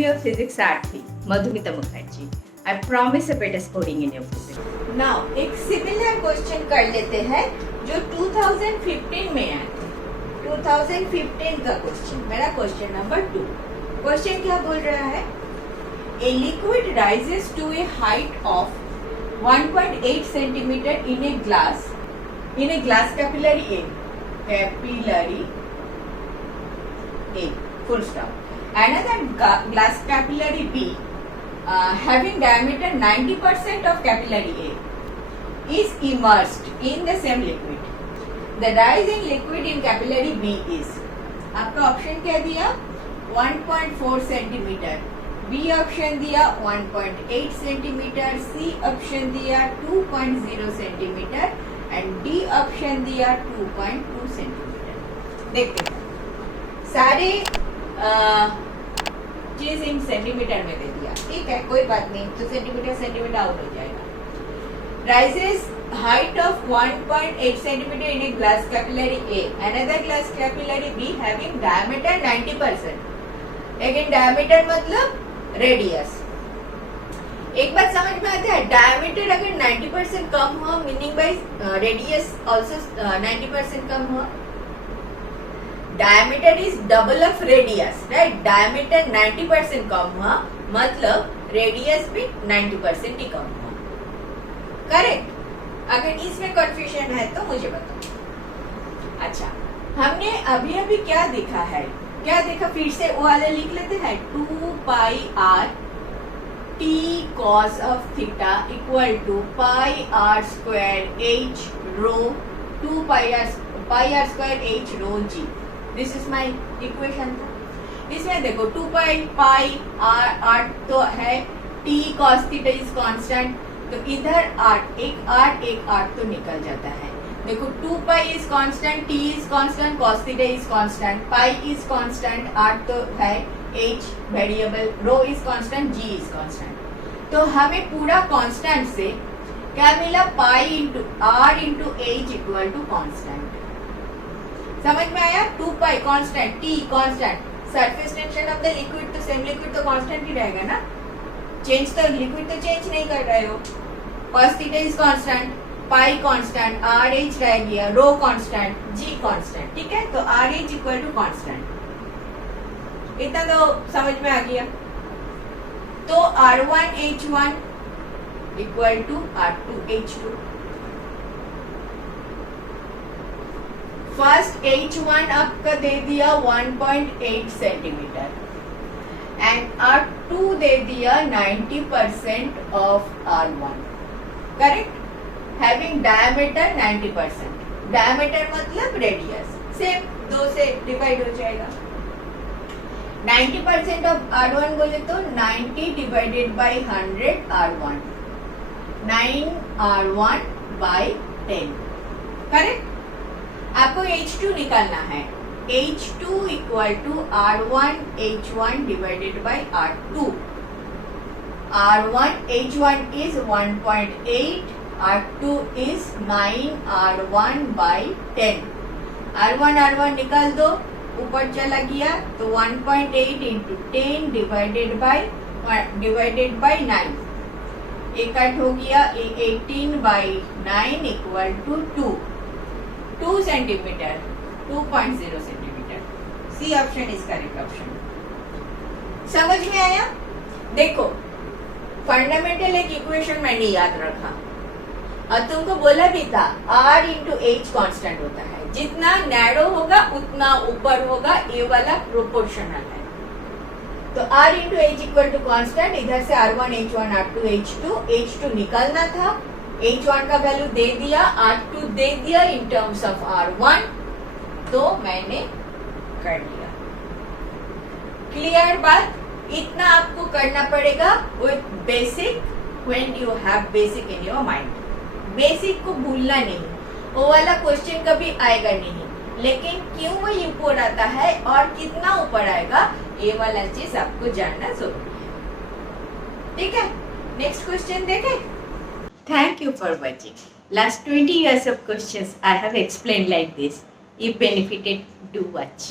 am your physics Aarti, Madhumita Mukherjee. I promise a better scoring in your physics. Now, एक similar question कर लेते हैं जो 2015 में आया था। 2015 का क्वेश्चन, मेरा क्वेश्चन नंबर 2। क्वेश्चन क्या बोल रहा है? A liquid rises to a height of 1.8 centimeter in a glass capillary A, full stop. Another glass capillary B, having diameter 90% of capillary A, is immersed in the same liquid. The rising liquid in capillary B is, आपका option क्या दिया? 1.4 centimetre, B option दिया 1.8 centimetre, C option दिया 2.0 centimetre and D option दिया 2.2 centimetre. देखते हैं, सारे चीज इन सेंटीमीटर में दे दिया, ठीक है, कोई बात नहीं, तो सेंटीमीटर आउट हो जाएगा। Rises height of 1.8 centimeter in a glass capillary A, another glass capillary B having diameter 90%. लेकिन diameter मतलब रेडियस। एक बात समझ में आता है, डायमीटर अगर 90% कम हो, मीनिंग बाय रेडियस आल्सो 90% कम हो, diameter is double of radius, right? Diameter 90% कम हुआ मतलब रेडियस भी 90% ही कम हुआ, करेक्ट? अगर इसमें कंफ्यूजन है तो मुझे बताओ। अच्छा, हमने अभी क्या देखा है? क्या देखा? फिर से वो वाले लिख लेते हैं, 2 पाई r t cos of theta equal to pi r square h rho 2 pi r square h rho g. This is my equation था। इसमें देखो 2 पाई r तो है, t cos theta is constant, तो इधर एक r तो निकल जाता है। देखो 2 pi is constant, t is constant, cos theta is constant, pi is constant, r तो है, h variable, rho is constant, g is constant. तो हमें पूरा कांस्टेंट से क्या मिला? Pi into r into h equal to constant. समझ में आया? 2 pi constant, t constant, surface tension of the liquid तो सेम लिक्विड तो कांस्टेंट ही रहेगा ना, चेंज तो लिक्विड तो चेंज नहीं कर रहे हो। cos theta is constant, pi constant, R H रह गया, रो कांस्टेंट, जी कांस्टेंट, ठीक है? तो R H equal to constant, इतना तो समझ में आ गया। तो R1H1 equal to R2H2। First H1 आपका दे दिया 1.8 सेंटीमीटर एंड R2 दे दिया 90% of R1, correct? Having diameter 90%, diameter मतलब रेडियस, सेम 2 से डिवाइड हो जाएगा। 90% ऑफ R1 बोले तो 90 divided by 100 R1, 9 R1 by 10, correct? आपको H2 निकालना है, H2 equal to R1 H1 divided by R2। R1 H1 is 1.8, R2 is 9 R1 by 10। R1 निकाल दो, ऊपर चला गया तो 1.8 इंटू 10 डिवाइडेड बाई 9, एक कट हो गया, 18 by 9 equal to 2 centimetre, 2.0 centimetre. C option is correct option. समझ में आया? देखो, फंडामेंटल एक इक्वेशन मैंने याद रखा और तुमको बोला भी था, R इंटू एच कॉन्स्टेंट होता है, जितना नैरो होगा उतना ऊपर होगा, ये वाला प्रोपोर्शनल है। तो R into H equal to constant, इधर से R1 H1 R2 H2 निकलना था, H1 का वैल्यू दे दिया, R2 दे दिया इन टर्म्स ऑफ R1, तो मैंने कर लिया। क्लियर बात? इतना आपको करना पड़ेगा with basic, when you have basic in your mind. Basic को भूलना नहीं, वो वाला क्वेश्चन कभी आएगा नहीं, लेकिन क्यों वो ऊपर आता है और कितना ऊपर आएगा, ये वाला चीज आपको जानना जरूरी है, ठीक है? नेक्स्ट क्वेश्चन देखें। Thank you for watching. Last 20 years of questions I have explained like this. If benefited, do watch.